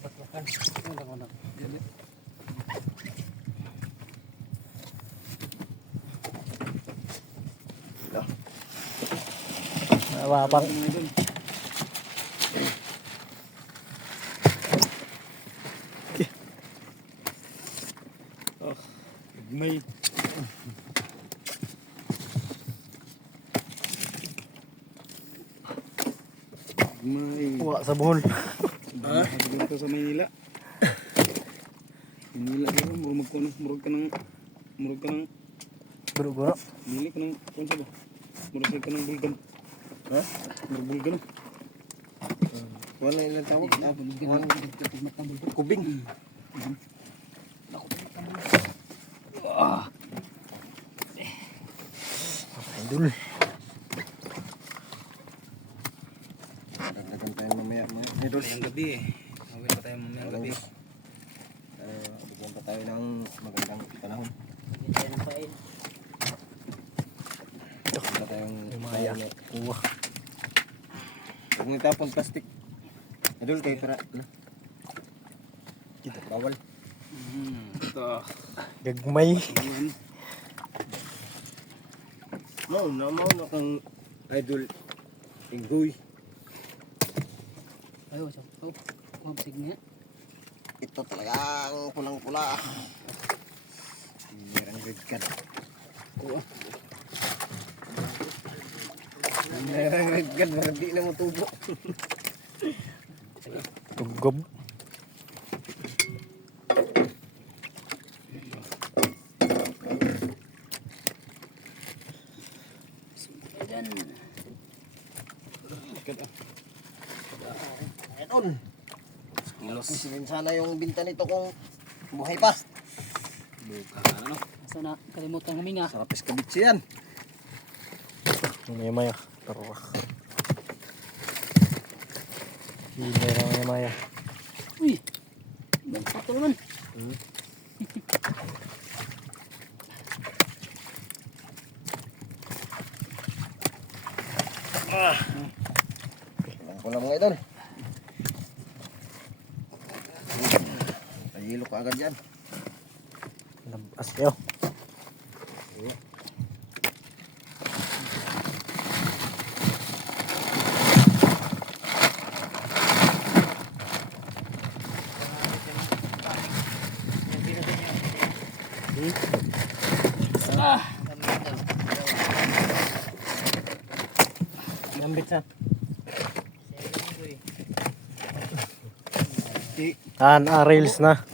patlakan. Undang-undang. Wapang. Oh, may Wa sa buhol. ah, dito sa Manila. Manila ko, murag ka ng Guro-guro. Dili ka ng kunsa ba? Murag ka ng bulgan. Ha? Murag bulgan. Wala ilang tawag. Kubing. Idol. Dagdagan tayo mamaya mga idol. Mamayang gabi eh. Awin pa tayo mamayang gabi. Bigyan pa tayo ng magandang panahon. Tayo ng pain. Wala tayong Maya. Uwa. huwag mo itapon plastic. Idol kayo para bawal. Ito. Gagmay. Mau na kang idol inggoy. Ayo, so. Oh, mabsig niya. Ito talagang pulang-pula. Merang red card. Oo. Merang red card, parang di na matubo. Tugob. Ayan. Idol. Kilos. Isirin sana yung binta nito kung buhay pa. Buka ano? Asa na kalimutan huminga. Sarap iskabitsi yan. Maya-maya. Tara. Hindi na maya. Uy. Nagpato naman. Kulang mga idol. Ayilo ka agad yan. Labas kayo. Nambit sa. Reels na.